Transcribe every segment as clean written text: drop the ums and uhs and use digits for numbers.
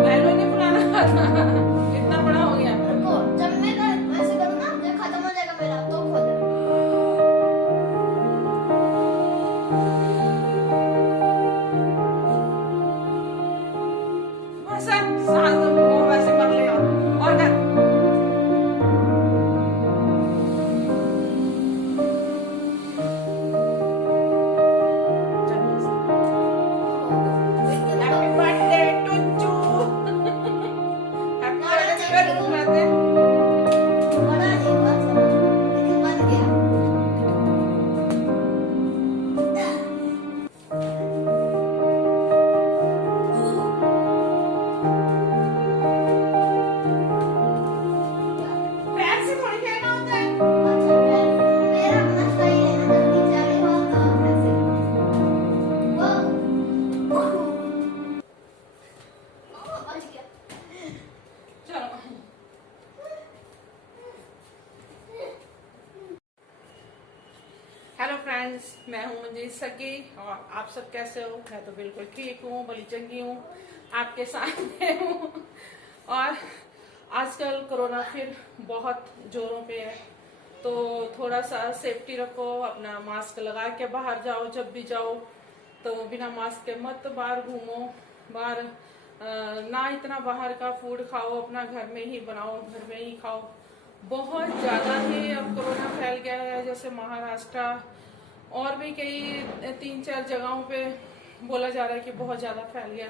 Balloon नहीं फुलाना आता। इतना बड़ा हो गया। जब मैं वैसे करूँ ना, जब खत्म हो जाएगा मेरा तो खोल देना। बस सांस वो वैसे कर ले और कर। चल बस। हैप्पी बर्थडे टुच्चू। हैप्पी बर्थडे से कर बुलाते हैं। बड़ा नहीं हुआ थोड़ा, लेकिन बन गया। पैर से थोड़ी खेलना होता है। अच्छा, मेरा अपना सही है ना, जब नीचे आगे हो तो ऐसे। बच गया। चलो। हेलो फ्रेंड्स, मैं हूं मंजीत सकी और आप सब कैसे हो? मैं तो बिल्कुल ठीक हूँ, बड़ी चंगी हूँ, आपके सामने हूँ। और आजकल कोरोना फिर बहुत जोरों पे है, तो थोड़ा सा सेफ्टी रखो, अपना मास्क लगा के बाहर जाओ, जब भी जाओ तो बिना मास्क के मत बाहर घूमो। बाहर ना इतना बाहर का फूड खाओ, अपना घर में ही बनाओ, घर में ही खाओ। बहुत ज्यादा ही अब कोरोना फैल गया है, जैसे महाराष्ट्र और भी कई 3-4 जगहों पे बोला जा रहा है कि बहुत ज्यादा फैल गया।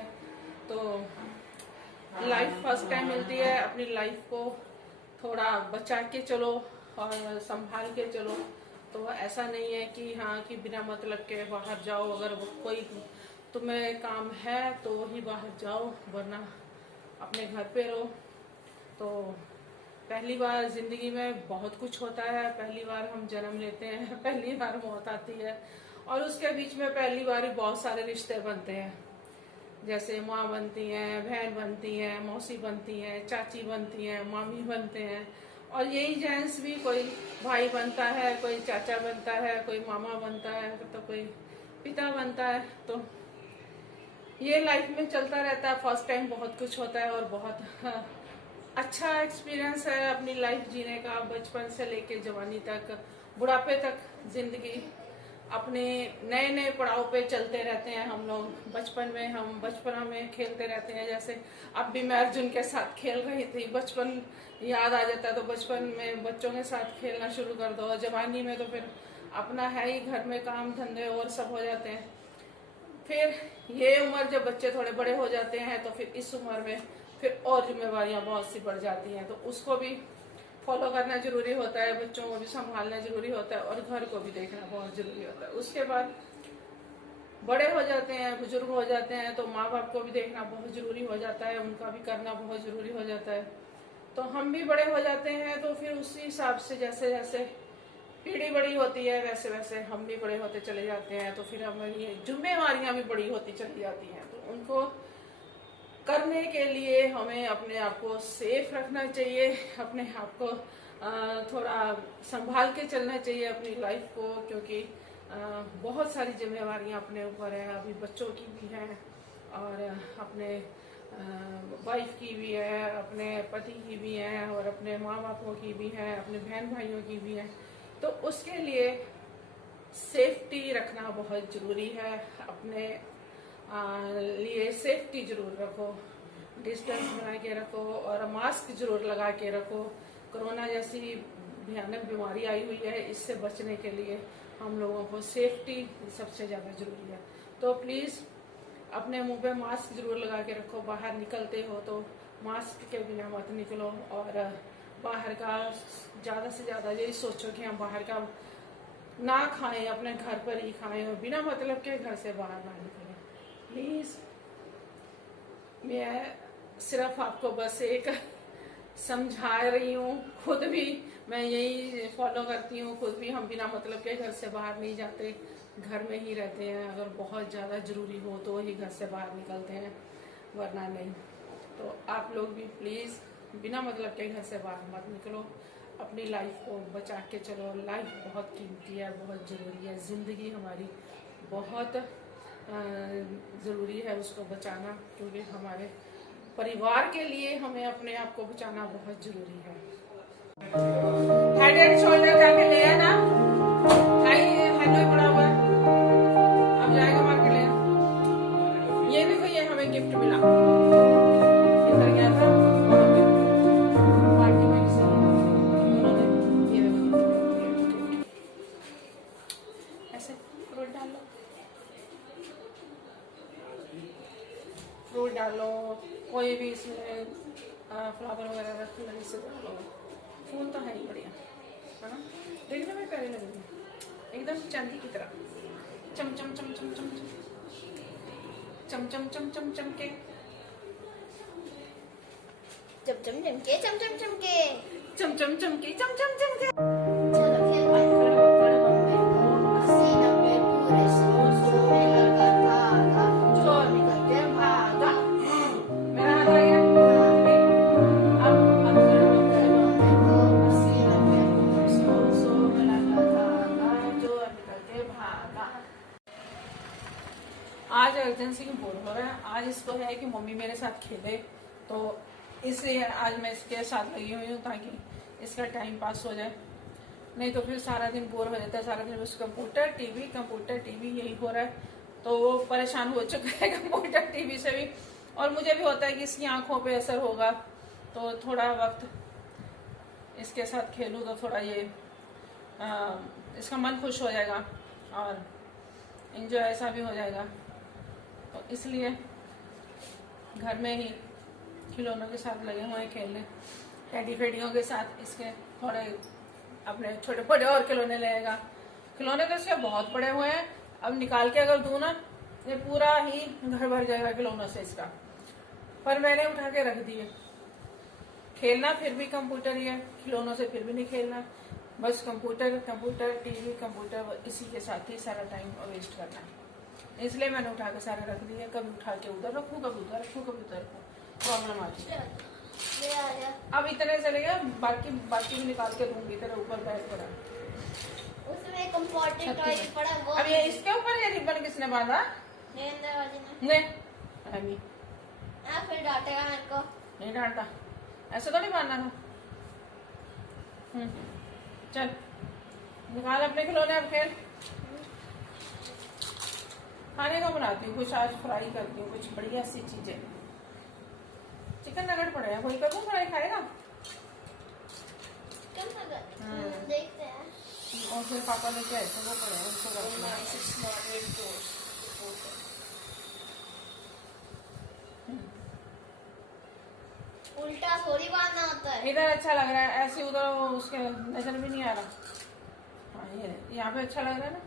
तो लाइफ फर्स्ट टाइम मिलती है, अपनी लाइफ को थोड़ा बचा के चलो और संभाल के चलो। तो ऐसा नहीं है कि हाँ कि बिना मतलब के बाहर जाओ, अगर कोई तुम्हें काम है तो ही बाहर जाओ, वरना अपने घर पे रहो। तो पहली बार जिंदगी में बहुत कुछ होता है, पहली बार हम जन्म लेते हैं, पहली बार मौत आती है, और उसके बीच में पहली बार ही बहुत सारे रिश्ते बनते हैं, जैसे माँ बनती हैं, बहन बनती हैं, मौसी बनती हैं, चाची बनती हैं, मामी बनते हैं। और यही जेंट्स भी, कोई भाई बनता है, कोई चाचा बनता है, कोई मामा बनता है, तो कोई पिता बनता है। तो ये लाइफ में चलता रहता है। फर्स्ट टाइम बहुत कुछ होता है और बहुत अच्छा एक्सपीरियंस है अपनी लाइफ जीने का, बचपन से लेके जवानी तक, बुढ़ापे तक जिंदगी अपने नए नए पड़ाव पे चलते रहते हैं हम लोग। बचपन में हम बचपना में खेलते रहते हैं, जैसे अब भी मैं अर्जुन के साथ खेल रही थी, बचपन याद आ जाता है तो बचपन में बच्चों के साथ खेलना शुरू कर दो। जवानी में तो फिर अपना है ही, घर में काम धंधे और सब हो जाते हैं। फिर ये उम्र जब बच्चे थोड़े बड़े हो जाते हैं तो फिर इस उम्र में फिर और जिम्मेवारियां बहुत सी बढ़ जाती हैं, तो उसको भी फॉलो करना जरूरी होता है, बच्चों को भी संभालना जरूरी होता है और घर को भी देखना बहुत जरूरी होता है। उसके बाद बड़े हो जाते हैं, बुजुर्ग हो जाते हैं, तो माँ बाप को भी देखना बहुत जरूरी हो जाता है, उनका भी करना बहुत जरूरी हो जाता है। तो हम भी बड़े हो जाते हैं, तो फिर उसी हिसाब से जैसे जैसे पीढ़ी बड़ी होती है वैसे वैसे हम भी बड़े होते चले जाते हैं, तो फिर हमारी जिम्मेवारियां भी बड़ी होती चली जाती हैं। तो उनको करने के लिए हमें अपने आप को सेफ रखना चाहिए, अपने आप को थोड़ा संभाल के चलना चाहिए अपनी लाइफ को, क्योंकि बहुत सारी जिम्मेवारियां अपने ऊपर है। अभी बच्चों की भी है और अपने वाइफ की भी है, अपने पति की भी है और अपने माँ बापों की भी है, अपने बहन भाइयों की भी है। तो उसके लिए सेफ्टी रखना बहुत जरूरी है। अपने लिए सेफ्टी जरूर रखो, डिस्टेंस बना के रखो और मास्क जरूर लगा के रखो। कोरोना जैसी भयानक बीमारी आई हुई है, इससे बचने के लिए हम लोगों को सेफ्टी सबसे ज़्यादा जरूरी है। तो प्लीज़ अपने मुंह पे मास्क जरूर लगा के रखो, बाहर निकलते हो तो मास्क के बिना मत निकलो। और बाहर का ज़्यादा से ज़्यादा यही सोचो कि हम बाहर का ना खाएं, अपने घर पर ही खाएं और बिना मतलब के घर से बाहर ना निकलें प्लीज। मैं सिर्फ आपको बस एक समझा रही हूँ, खुद भी मैं यही फॉलो करती हूँ, खुद भी हम बिना मतलब के घर से बाहर नहीं जाते, घर में ही रहते हैं। अगर बहुत ज़्यादा ज़रूरी हो तो ही घर से बाहर निकलते हैं, वरना नहीं। तो आप लोग भी प्लीज़ बिना मतलब के घर से बाहर मत निकलो, अपनी लाइफ को बचा के चलो। लाइफ बहुत कीमती है, बहुत ज़रूरी है, ज़िंदगी हमारी बहुत ज़रूरी है उसको बचाना, क्योंकि हमारे परिवार के लिए हमें अपने आप को बचाना बहुत ज़रूरी है। हेड एंड शोल्डर जाके ले आना, हेलो पड़ा हुआ है, अब जाएगा मार्केट ले। ये देखो, ये हमें गिफ्ट मिला, इधर गया था वहाँ पे पार्टी में किसी उन्होंने, ये देखो ऐसे फ्रूट डाल लो, फ्रूट डालो, कोई भी इसमें फ्लावर वगैरह रख लो, इससे डालो, फूल तो है ही बढ़िया, है ना, देखने में प्यारी लग रही है, एकदम चांदी की तरह, चम चम चम चम चम चम चम चम चम चम के, चम चम चमके चम चम चमके। चम चम चम के, चम चम चम के। चलो खेलते हैं। 80-90 पूरे 100 में लगा धागा, जो निकल के भागा। मेरा हाथ आ गया। अब देखो, 80-90 पूरे 100 में लगा धागा, जो निकल के भागा। आज अर्जेंसी की बोर हो रहा है, आज इसको है कि मम्मी मेरे साथ खेले, तो इसलिए आज मैं इसके साथ लगी हुई हूँ ताकि इसका टाइम पास हो जाए, नहीं तो फिर सारा दिन बोर हो जाता है, सारा दिन बस कंप्यूटर टीवी यही हो रहा है, तो वो परेशान हो चुका है कंप्यूटर टीवी से भी, और मुझे भी होता है कि इसकी आंखों पे असर होगा, तो थोड़ा वक्त इसके साथ खेलूँ तो थोड़ा ये इसका मन खुश हो जाएगा और एंजॉय ऐसा भी हो जाएगा, तो इसलिए घर में ही खिलौनों के साथ लगे हुए हैं खेलने, टेडी फेडियों के साथ, इसके थोड़े अपने छोटे बड़े और खिलौने लेगा, खिलौने तो इसके बहुत बड़े हुए हैं, अब निकाल के अगर दूं ना ये पूरा ही घर भर जाएगा खिलौनों से इसका, पर मैंने उठा के रख दिए, खेलना फिर भी कंप्यूटर ही है, खिलौनों से फिर भी नहीं खेलना, बस कंप्यूटर टीवी कंप्यूटर, इसी के साथ ही सारा टाइम वेस्ट करना है, इसलिए मैंने उठा के सारे रख दिए, कभी उठा के उधर रखूँ, कभी उधर रखूँ, कभी उधर रखूँ, प्रॉब्लम आती है। ये आ गया। अब इतने चलेगा, बाकी भी निकाल के दूंगी तेरे ऊपर बैठ कर। उसमें एक इम्पोर्टेंट टॉय पड़ा, वो अब ये इसके ऊपर ये रिबन किसने बांधा? नेंद्र वाली ने। ने अभी फिर डांटेगा मेरे को। नहीं डांटा, ऐसे तो नहीं बांधना था। चल निकाल अपने खिलौने, अब खेल। खाने का बनाती हूँ कुछ, आज फ्राई करती हूँ कुछ बढ़िया सी चीजें, चिकन नगेट पड़े हैं, कोई करूँ फ्राई खाएगा? देखते हैं। और फिर पापा लेके आए तो वो पड़े हैं, उसको रखना है। उल्टा थोड़ी बांधना होता है। इधर अच्छा लग रहा है, ऐसे उधर उसके नजर भी नहीं आ रहा। हाँ ये यहाँ पे अच्छा लग रहा है ना,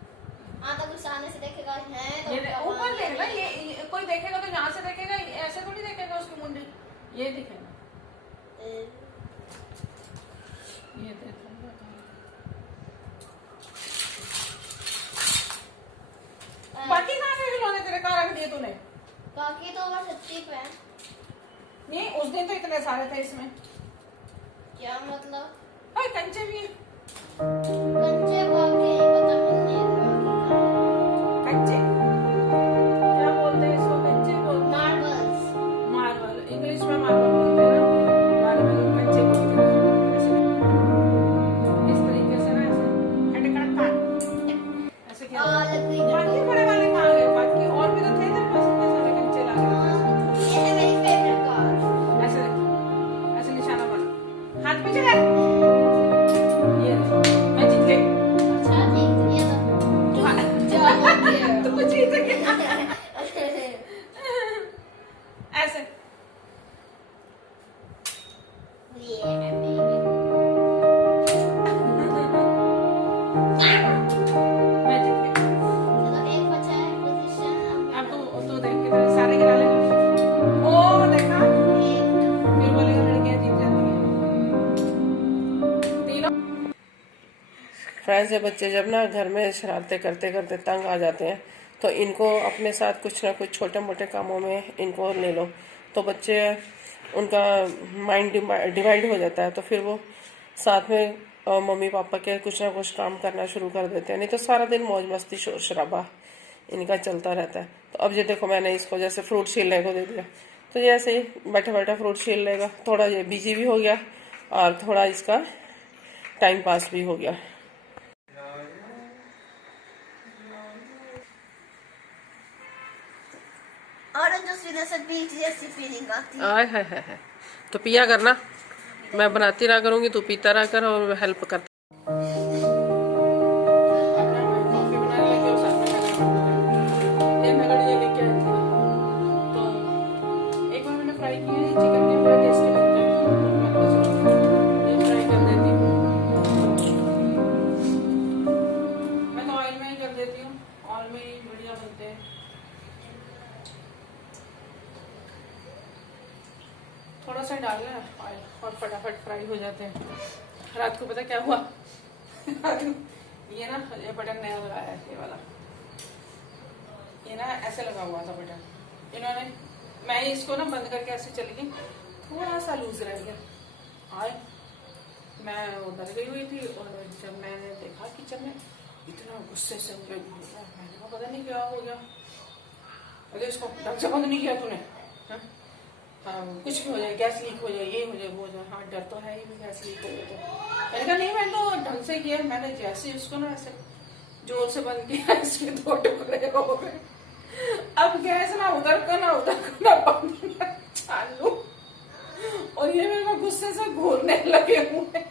तो कुछ सामने से देखेगा है तो ये ऊपर देख ना, ये कोई देखेगा तो यहाँ से देखेगा, ऐसे थोड़ी देखेगा उसकी मुंडी, ये दिखेगा, ये देखो। बाकी कहाँ से खिलौने तेरे कहाँ रख दिए तूने? बाकी तो बस अच्छी पे है। नहीं उस दिन तो इतने सारे थे इसमें। क्या मतलब? ओए कंचे भी हैं। कंचे बाकी पता नहीं कंचे क्या बोलते हैं इसको? कंचे बोलते हैं। मार्बल्स। मार्बल, इंग्लिश में मार्बल बोलते हैं ना, हमारे में लोग कंचे बोलते हैं। ऐसे इस तरीके से ना, ऐसे हटकड़का ऐसे किया। बाकी बड़े वाले कहाँ गए? बाकी और भी तो थे तेरे पास, इतने सारे कंचे ला के। ये है मेरी फेवरेट कार। ऐसे ऐसे निशाना मार, हाथ पीछे कर। ये मैं जीत गई। अच्छा ठीक है तो तू जीत गया। ऐसे ये है मेरी। मैं जीत गई। चलो एक बचा है पोजीशन। अब तू देख के तेरे सारे गिरा लेगा। ओ देखा, एक फिर बोलेगा लड़कियां जीत जाती हैं। तीनों फ्रेंड्स, ये बच्चे जब ना घर में शरारतें करते करते तंग आ जाते हैं, तो इनको अपने साथ कुछ ना कुछ छोटे मोटे कामों में इनको ले लो, तो बच्चे उनका माइंड डिवाइड हो जाता है, तो फिर वो साथ में मम्मी पापा के कुछ ना कुछ काम करना शुरू कर देते हैं, नहीं तो सारा दिन मौज मस्ती शोर शराबा इनका चलता रहता है। तो अब ये देखो मैंने इसको जैसे फ्रूट छीलने को दे दिया, तो ये ऐसे ही बैठा बैठा फ्रूट छील लेगा। थोड़ा ये बिजी भी हो गया और थोड़ा इसका टाइम पास भी हो गया। ऑरेंज पीने से बीच जैसी फीलिंग आती है। आय हाय हाय, तो पिया करना, मैं बनाती रहा करूंगी, तू पीता रहा कर और हेल्प कर। कॉफी बनाने लगे और साथ में ये नगड़ ये लेके आई थी। तो एक बार मैंने फ्राई किया है चिकन के, बड़े टेस्टी लगते हैं। ये फ्राई कर देती हूँ, मैं तो ऑयल में ही कर देती हूँ, ऑयल में ही बढ़िया बनते हैं। थोड़ा सा डालना है ऑयल और फटाफट फ्राई हो जाते हैं। रात को पता क्या हुआ ये ना, ये बटन नया लगाया है, ये वाला, ये ना ऐसे लगा हुआ था बटन, इन्होंने, मैं इसको ना बंद करके ऐसे चली गई, थोड़ा सा लूज रह गया। आए मैं उधर गई हुई थी और जब मैंने देखा किचन में इतना गुस्से से मुझे घूर रहा, मैंने कहा पता नहीं क्या हो गया। अरे इसको ढंग से बंद नहीं किया तूने, कुछ भी हो जाए, गैस लीक हो जाए, ये हो जाए, वो हो जाए। हाँ डर तो है ही, गैस लीक हो जाए तो। मैंने कहा नहीं, मैंने तो ढंग से किया। मैंने जैसे ही उसको ना ऐसे जोर से बंद किया, इसमें 2 टुकड़े हो गए। अब गैस ना उधर का ना बंद ना चालू, और ये मेरे को गुस्से से घूरने लगे हुए।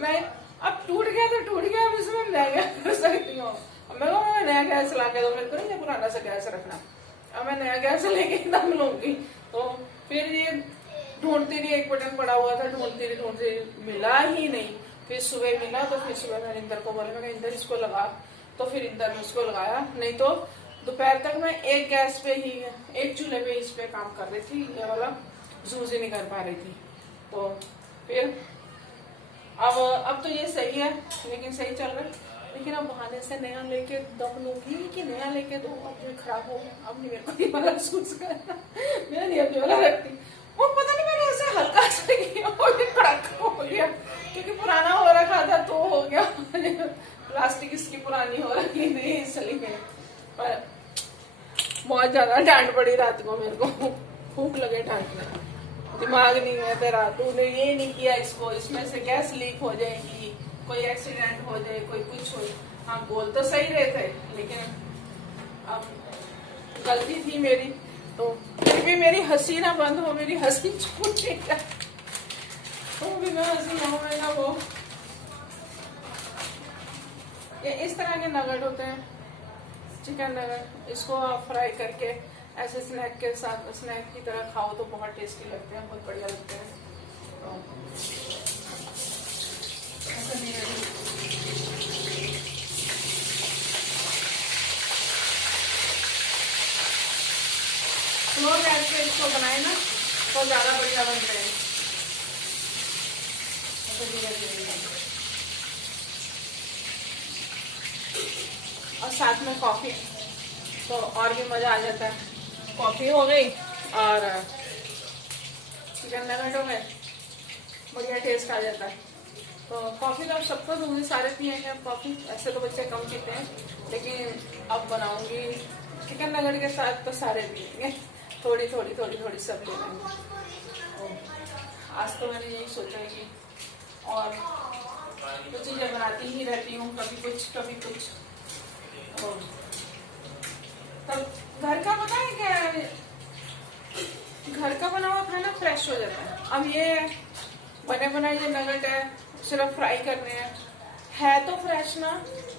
मैं अब टूट गया तो टूट गया, अब इसमें मैं क्या कर सकती हूँ। मैं नया गैस ला के दो मेरे को, नहीं पुराना सा गैस रखना। अब मैं नया गैस लेके दम लूंगी। तो फिर ये ढूंढती रही, एक बटन पड़ा हुआ था, ढूंढती रही, मिला ही नहीं। फिर सुबह मिला तो फिर सुबह मैंने इंदर को बोला, मैं इंदर इसको लगा, तो फिर इंदर ने उसको लगाया। नहीं तो दोपहर तक मैं एक गैस पे ही, एक चूल्हे पे इस पे काम कर रही थी, ये वाला जूझ ही नहीं कर पा रही थी। तो फिर अब तो ये सही है, लेकिन सही चल रहा है। लेकिन अब बहाने से नया लेके दम लूंगी कि नया लेके दो, अब जो खराब हो गया, अब नहीं मेरे को ये वाला सूझ करना, मैं नहीं अब ये वाला रखती। वो पता नहीं मैंने ऐसे हल्का सा किया और ये कड़क हो गया, क्योंकि पुराना हो रखा था तो हो गया। प्लास्टिक इसकी पुरानी हो रखी थी इसलिए। पर बहुत ज्यादा डांट पड़ी रात को मेरे को, भूख लगे डांटना। दिमाग नहीं है तेरा, तूने ये नहीं किया, इसको इसमें से गैस लीक हो जाएगी, कोई एक्सीडेंट हो जाए, कोई कुछ हो। हाँ बोल तो सही रहे थे, लेकिन अब गलती थी मेरी। तो फिर भी मेरी हंसी ना बंद हो, मेरी हंसी छूट नहीं जाए, तो भी मैं हंसी ना वो। ये इस तरह के नगेट होते हैं, चिकन नगेट। इसको आप फ्राई करके ऐसे स्नैक के साथ, स्नैक की तरह खाओ तो बहुत टेस्टी लगते हैं, बहुत बढ़िया लगते हैं। स्लो गैस पे इसको बनाए ना तो ज्यादा बढ़िया बनते हैं। और साथ में कॉफी तो और भी मजा आ जाता है। कॉफी हो गई और चिकन नगेट हो गए, बढ़िया टेस्ट आ जाता है। तो कॉफी तो अब सबको दूंगी, सारे पिएंगे अब कॉफी। ऐसे तो बच्चे कम पीते हैं, लेकिन अब बनाऊंगी चिकन नगेट के साथ तो सारे पिएंगे, थोड़ी थोड़ी थोड़ी थोड़ी सब ले लेंगे। तो आज तो मैंने यही सोचा है कि और कुछ चीजें बनाती ही रहती हूँ, कभी कुछ कभी कुछ। तब घर का पता है क्या, घर का बना हुआ खाना फ्रेश हो जाता है। अब ये बने बनाए जो नगेट है सिर्फ फ्राई करने हैं, है तो फ्रेश ना,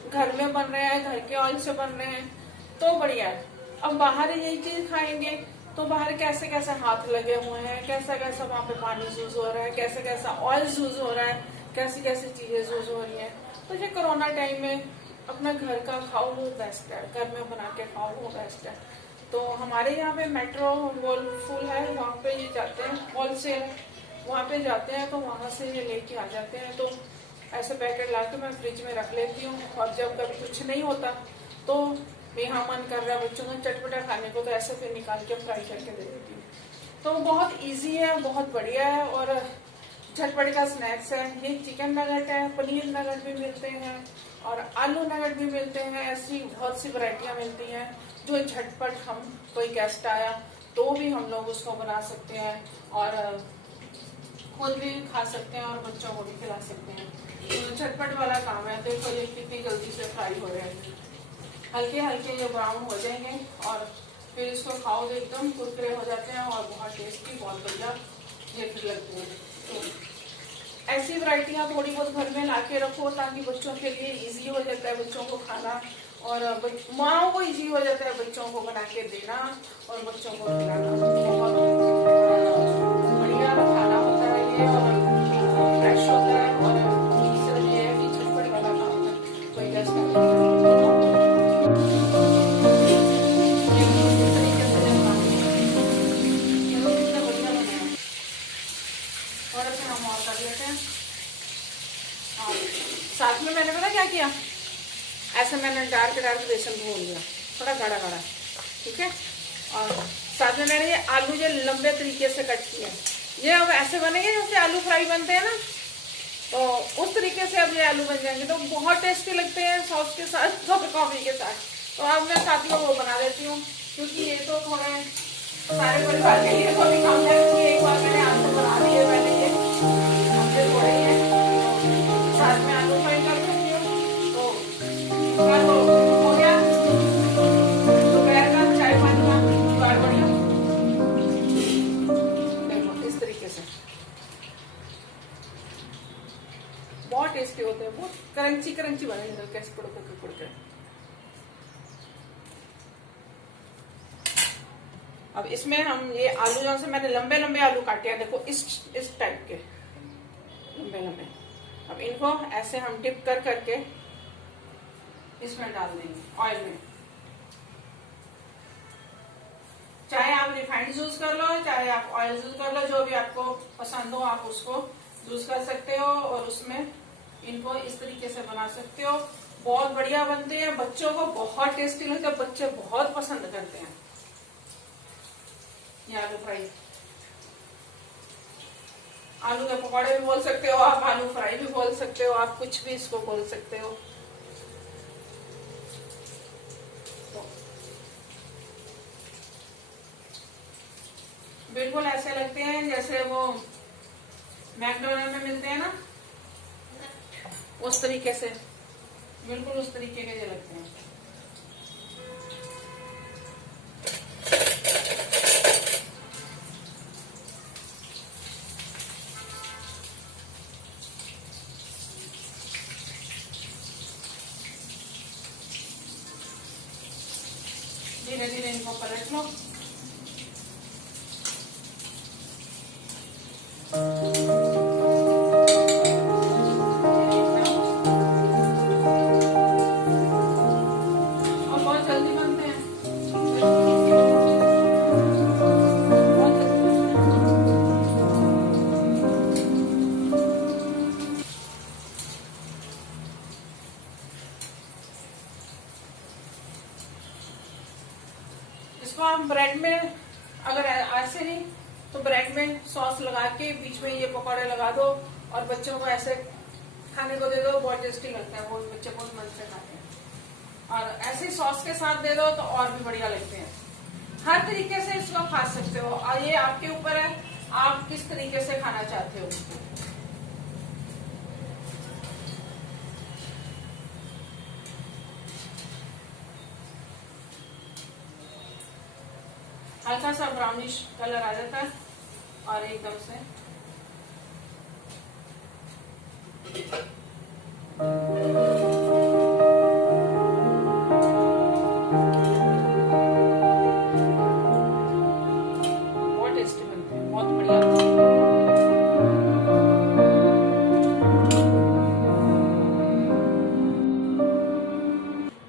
घर में बन रहे हैं, घर के ऑयल से बन रहे हैं तो बढ़िया है। अब बाहर यही चीज खाएंगे तो बाहर कैसे कैसे हाथ लगे हुए हैं, कैसा कैसा वहाँ पे पानी यूज हो रहा है, कैसे कैसा ऑयल यूज हो रहा है, कैसी कैसी चीजें यूज हो रही हैं। तो ये कोरोना टाइम में अपना घर का खाओ वो बेस्ट है, घर में बना के खाओ वो बेस्ट है। तो हमारे यहाँ पे मेट्रो मॉल फुल है, वहाँ पे ये जाते हैं, मॉल से वहाँ पे जाते हैं तो वहाँ से ये लेके आ जाते हैं। तो ऐसे पैकेट ला के मैं फ्रिज में रख लेती हूँ, और जब कभी कुछ नहीं होता तो यहाँ मन कर रहा है बच्चों को चटपटा खाने को, तो ऐसे फिर निकाल के फ्राई करके दे देती हूँ। तो बहुत इजी है, बहुत बढ़िया है और झटपट का स्नैक्स है। ये चिकन नगेट है, पनीर नगेट भी मिलते हैं, और आलू नगेट भी मिलते हैं। ऐसी बहुत सी वैरायटियां मिलती हैं जो झटपट, हम कोई गेस्ट आया तो भी हम लोग उसको बना सकते हैं और खुद भी खा सकते हैं और बच्चों को भी खिला सकते हैं। तो झटपट वाला काम है। देखो ये कितनी जल्दी से फ्राई हो रहे हैं, हल्के हल्के ये ब्राउन हो जाएंगे और फिर इसको खाओ तो एकदम कुरकुरे हो जाते हैं और बहुत टेस्टी, बहुत बढ़िया ये फिर लगते हैं। तो ऐसी वैरायटियां थोड़ी बहुत घर में लाके रखो ताकि बच्चों के लिए इजी हो जाता है बच्चों को खाना, और माओ को इजी हो जाता है बच्चों को बना के देना और बच्चों को खिलाना। बहुत बढ़िया खाना होता है ये और फ्रेश होता है और इसलिए ये भी झटपट वाला काम है। कोई गेस्ट हम और कर लेते हैं। साथ में मैंने पता क्या किया, ऐसे मैंने डार्क बेसन घोल लिया, थोड़ा गाढ़ा गाढ़ा, ठीक है। और साथ में मैंने ये आलू जो लंबे तरीके से कट किए, ये अब ऐसे बनेंगे जैसे आलू फ्राई बनते हैं ना, तो उस तरीके से अब ये आलू बन जाएंगे, तो बहुत टेस्टी लगते हैं सॉस के साथ और कॉफी के साथ। तो अब मैं साथ में वो बना लेती हूँ, क्योंकि ये तो थोड़े सारे परिवार के लिए थोड़ी कम है। एक बार मैंने आपको बना दिए, मैंने ये हमसे थोड़े ही है, साथ में आलू फ्राई कर देती हूँ। तो हो गया दोपहर का चाय पानी का जुगाड़ बढ़िया। देखो इस तरीके से बहुत टेस्टी होते हैं, बहुत क्रंची क्रंची बनेंगे कैसे कुड़के। अब इसमें हम ये आलू जो से मैंने लंबे लंबे आलू काटे हैं, देखो इस टाइप के लंबे लंबे। अब इनको ऐसे हम डिप कर करके इसमें डाल देंगे ऑयल में। चाहे आप रिफाइंड यूज कर लो, चाहे आप ऑयल यूज कर लो, जो भी आपको पसंद हो आप उसको यूज कर सकते हो। और उसमें इनको इस तरीके से बना सकते हो, बहुत बढ़िया बनते हैं, बच्चों को बहुत टेस्टी लगते हैं, बच्चे बहुत पसंद करते हैं ये आलू फ्राई। आलू के पकौड़े भी बोल सकते हो आप, आलू फ्राई भी बोल सकते हो आप, कुछ भी इसको बोल सकते हो। तो बिल्कुल ऐसे लगते हैं जैसे वो मैकडोनल्ड में मिलते हैं ना, उस तरीके से, बिल्कुल उस तरीके के ये लगते हैं। धीरे धीरे इनको पलट लो। और बहुत जल्दी बनते हैं, बहुत जल्दी बनते हैं। इसको हम ब्रेड में, अगर ऐसे नहीं तो ब्रेड में सॉस लगा के बीच में ये पकौड़े लगा दो और बच्चों को ऐसे खाने को दे दो, बहुत टेस्टी लगता है, बहुत बच्चे बहुत मन से खाते हैं। और ऐसे सॉस के साथ दे दो तो और भी बढ़िया लगते हैं। हर तरीके से इसको खा सकते हो और ये आपके ऊपर है, आप किस तरीके से खाना चाहते हो। हल्का सा ब्राउनिश कलर आ जाता है और एकदम से बहुत टेस्टी बनते हैं, बहुत बढ़िया।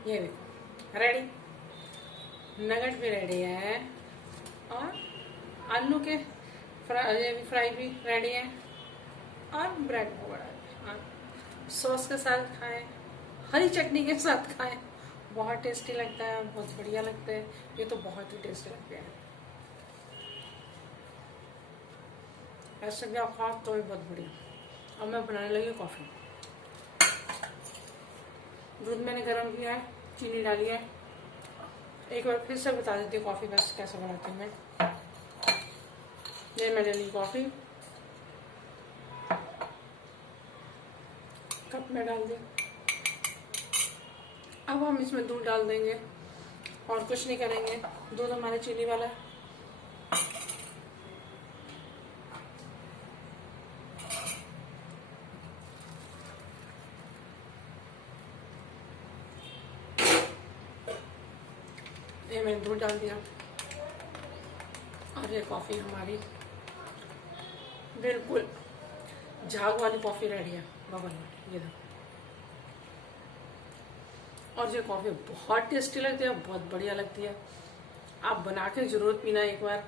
ये देखो रेडी, नगेट भी रेडी है और आलू के फ्राई भी रेडी है और ब्रेड पकौड़ा और सॉस के साथ खाएं, हरी चटनी के साथ खाएं, बहुत टेस्टी लगता है, बहुत बढ़िया लगता है। ये तो बहुत ही टेस्टी लगते हैं, ऐसे भी आप खाओ तो भी बहुत बढ़िया। अब मैं बनाने लगी कॉफी। दूध मैंने गर्म किया है, चीनी डाली है। एक बार फिर से बता देती हूँ कॉफ़ी बस कैसे बनाती हूँ मैं। ये मैंने ली कॉफ़ी, कप में डाल दी। अब हम इसमें दूध डाल देंगे और कुछ नहीं करेंगे। दूध हमारा चीनी वाला है। ये मैंने दूध डाल दिया और ये कॉफ़ी हमारी बिल्कुल झाग वाली कॉफ़ी रेडी है बगल में, ये देखो। और ये कॉफ़ी बहुत टेस्टी लगती है, बहुत बढ़िया लगती है। आप बना के ज़रूर पीना एक बार,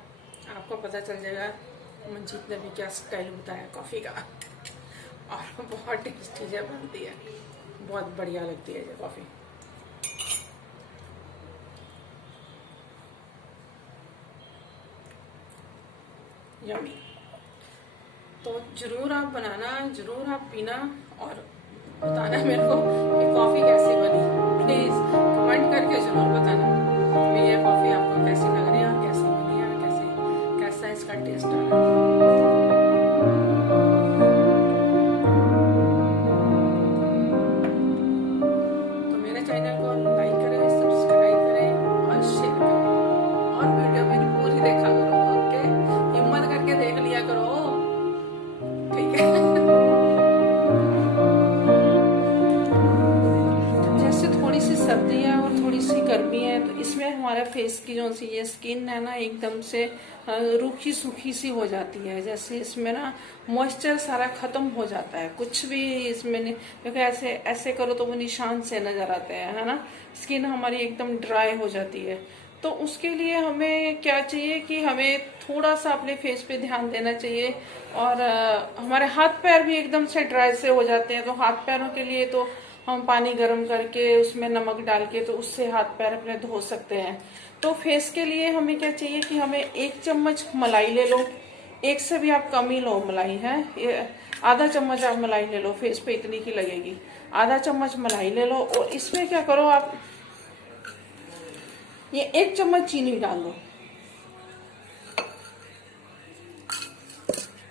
आपको पता चल जाएगा मंजीत ने भी क्या स्टाइल बताया कॉफ़ी का। और बहुत टेस्टी जो बनती है, बहुत बढ़िया लगती है ये कॉफ़ी। यम्मी। तो ज़रूर आप बनाना, ज़रूर आप पीना और बताना मेरे को कि कॉफ़ी कैसी बनी। प्लीज़ कमेंट करके ज़रूर बताना कि ये कॉफ़ी आपको कैसी लग रही है और कैसी बनी है, कैसा इसका टेस्ट आ रहा है। तो मेरे चैनल को लाइक करें, सब्सक्राइब करें और शेयर करें और वीडियो मेरी पूरी देखा करो। ओके, हिम्मत करके देख लिया करो, ठीक है। जैसे थोड़ी सी सर्दी है और थोड़ी सी गर्मी है, तो इसमें हमारा फेस की जो सी ये स्किन है ना, एकदम से रूखी सूखी सी हो जाती है। जैसे इसमें ना मॉइस्चर सारा खत्म हो जाता है, कुछ भी इसमें नहीं, क्योंकि ऐसे ऐसे करो तो वो निशान से नजर आते हैं, है ना। स्किन हमारी एकदम ड्राई हो जाती है। तो उसके लिए हमें क्या चाहिए कि हमें थोड़ा सा अपने फेस पे ध्यान देना चाहिए। और हमारे हाथ पैर भी एकदम से ड्राई से हो जाते हैं, तो हाथ पैरों के लिए तो हम पानी गर्म करके उसमें नमक डाल के तो उससे हाथ पैर अपने धो सकते हैं। तो फेस के लिए हमें क्या चाहिए कि हमें 1 चम्मच मलाई ले लो, एक से भी आप कम ही लो मलाई है, आधा चम्मच आप मलाई ले लो, फेस पे इतनी की लगेगी। आधा चम्मच मलाई ले लो और इसमें क्या करो आप, ये 1 चम्मच चीनी डाल दो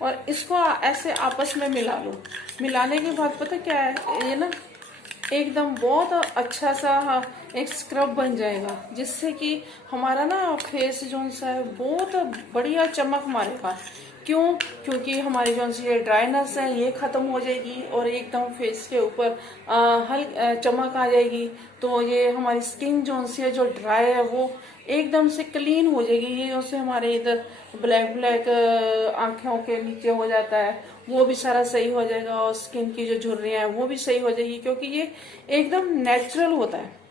और इसको ऐसे आपस में मिला लो। मिलाने के बाद पता क्या है, ये ना एकदम बहुत अच्छा सा एक स्क्रब बन जाएगा, जिससे कि हमारा ना फेस जो सा है बहुत बढ़िया चमक मारेगा। क्यों? क्योंकि हमारी जो सी ये ड्राइनेस है ये खत्म हो जाएगी और एकदम फेस के ऊपर चमक आ जाएगी। तो ये हमारी स्किन जो सी है जो ड्राई है वो एकदम से क्लीन हो जाएगी। ये जो से हमारे इधर ब्लैक ब्लैक आंखों के नीचे हो जाता है वो भी सारा सही हो जाएगा और स्किन की जो झुर्रियां हैं वो भी सही हो जाएगी, क्योंकि ये एकदम नेचुरल होता है।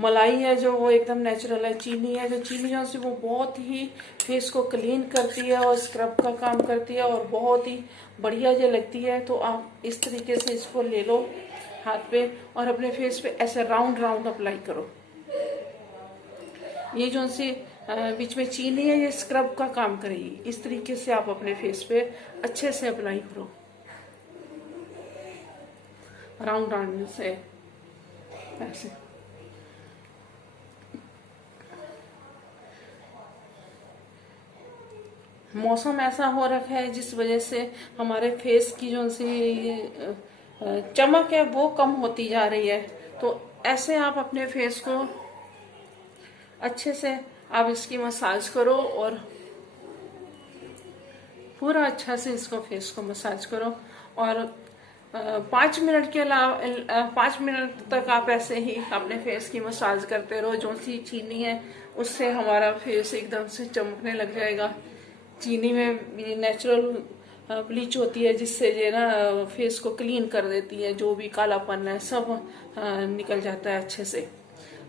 मलाई है जो वो एकदम नेचुरल है, चीनी है जो चीनी जो सी वो बहुत ही फेस को क्लीन करती है और स्क्रब का काम करती है और बहुत ही बढ़िया जो लगती है। तो आप इस तरीके से इसको ले लो हाथ पे और अपने फेस पे ऐसे राउंड राउंड अप्लाई करो। ये जो सी बीच में चीनी है ये स्क्रब का काम करेगी। इस तरीके से आप अपने फेस पे अच्छे से अप्लाई करो, राउंड राउंड से ऐसे। मौसम ऐसा हो रखा है जिस वजह से हमारे फेस की जो सी चमक है वो कम होती जा रही है। तो ऐसे आप अपने फेस को अच्छे से आप इसकी मसाज करो और पूरा अच्छा से इसको फेस को मसाज करो और 5 मिनट के अलावा 5 मिनट तक आप ऐसे ही अपने फेस की मसाज करते रहो। जो सी चीनी है उससे हमारा फेस एकदम से चमकने लग जाएगा। चीनी में नेचुरल ब्लीच होती है जिससे ये ना फेस को क्लीन कर देती है, जो भी कालापन है सब निकल जाता है अच्छे से।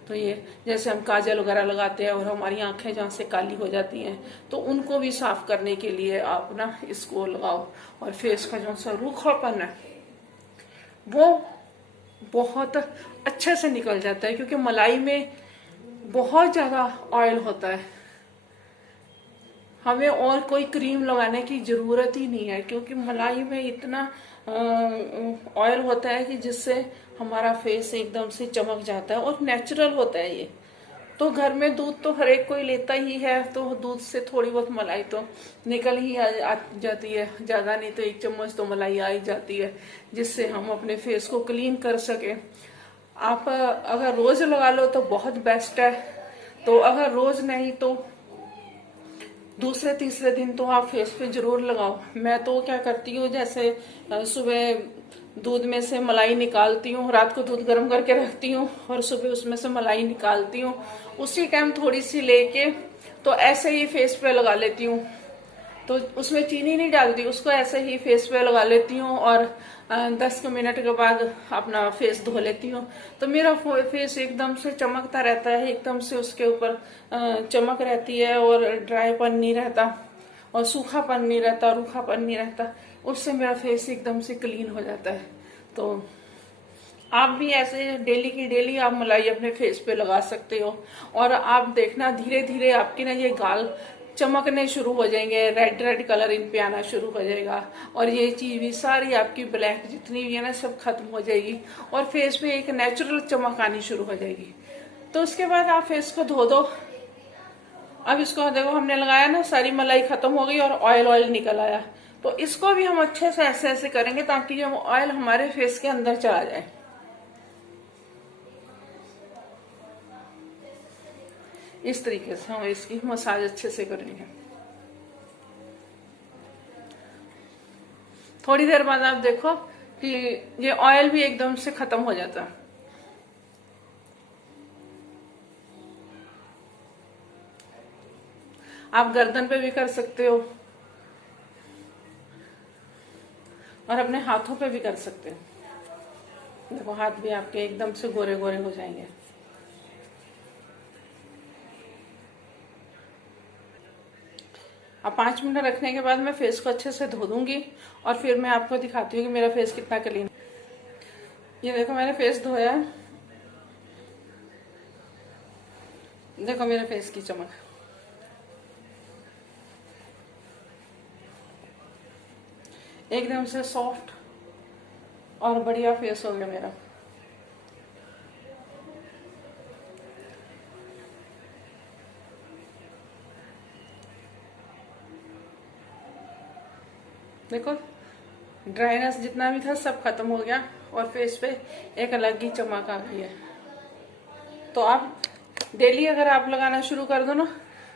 तो ये जैसे हम काजल वगैरह लगाते हैं और हमारी आंखें जहाँ से काली हो जाती हैं तो उनको भी साफ करने के लिए आप ना इसको लगाओ और फेस का जो सा रूखापन है वो बहुत अच्छे से निकल जाता है, क्योंकि मलाई में बहुत ज्यादा ऑयल होता है। हमें और कोई क्रीम लगाने की जरूरत ही नहीं है, क्योंकि मलाई में इतना ऑयल होता है कि जिससे हमारा फेस एकदम से चमक जाता है और नेचुरल होता है ये। तो घर में दूध तो हर एक कोई लेता ही है, तो दूध से थोड़ी बहुत मलाई तो निकल ही आ जाती है, ज्यादा नहीं तो 1 चम्मच तो मलाई आ ही जाती है, जिससे हम अपने फेस को क्लीन कर सके। आप अगर रोज लगा लो तो बहुत बेस्ट है, तो अगर रोज नहीं तो दूसरे तीसरे दिन तो आप फेस पे जरूर लगाओ। मैं तो क्या करती हूँ, जैसे सुबह दूध में से मलाई निकालती हूँ, रात को दूध गर्म करके रखती हूँ और सुबह उसमें से मलाई निकालती हूँ, उसी टाइम थोड़ी सी लेके तो ऐसे ही फेस पे लगा लेती हूँ। तो उसमें चीनी नहीं डालती, उसको ऐसे ही फेस पे लगा लेती हूँ और 10 मिनट के बाद अपना फेस धो लेती हूँ। तो मेरा फेस एकदम से चमकता रहता है, एकदम से उसके ऊपर चमक रहती है और ड्राईपन नहीं रहता और सूखापन नहीं रहता, रूखापन नहीं रहता। उससे मेरा फेस एकदम से क्लीन हो जाता है। तो आप भी ऐसे डेली की डेली आप मलाई अपने फेस पे लगा सकते हो और आप देखना धीरे धीरे आपके ना ये गाल चमकने शुरू हो जाएंगे, रेड रेड कलर इन पे आना शुरू हो जाएगा और ये चीज भी सारी आपकी ब्लैक जितनी भी है ना सब खत्म हो जाएगी और फेस पे एक नेचुरल चमक आनी शुरू हो जाएगी। तो उसके बाद आप फेस को धो दो। अब इसको देखो हमने लगाया ना, सारी मलाई खत्म हो गई और ऑयल निकल आया। तो इसको भी हम अच्छे से ऐसे ऐसे करेंगे ताकि जो ऑयल हमारे फेस के अंदर चला जाए। इस तरीके से हम इसकी मसाज अच्छे से करेंगे। थोड़ी देर बाद आप देखो कि ये ऑयल भी एकदम से खत्म हो जाता है। आप गर्दन पे भी कर सकते हो और अपने हाथों पे भी कर सकते हो। देखो हाथ भी आपके एकदम से गोरे गोरे हो जाएंगे। अब 5 मिनट रखने के बाद मैं फेस को अच्छे से धो दूंगी और फिर मैं आपको दिखाती हूँ कि मेरा फेस कितना क्लीन। ये देखो मैंने फेस धोया है, देखो मेरे फेस की चमक। एकदम से सॉफ्ट और बढ़िया फेस हो गया मेरा। देखो ड्राइनेस जितना भी था सब खत्म हो गया और फेस पे एक अलग ही चमक आ गई है। तो आप डेली अगर आप लगाना शुरू कर दो ना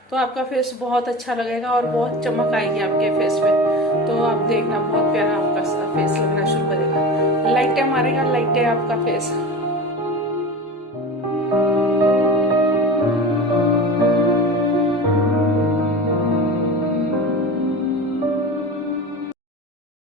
तो आपका फेस बहुत अच्छा लगेगा और बहुत चमक आएगी आपके फेस पे। तो आप देखना बहुत प्यारा आपका फेस लगना शुरू करेगा, लाइटें मारेगा, लाइटें आपका फेस।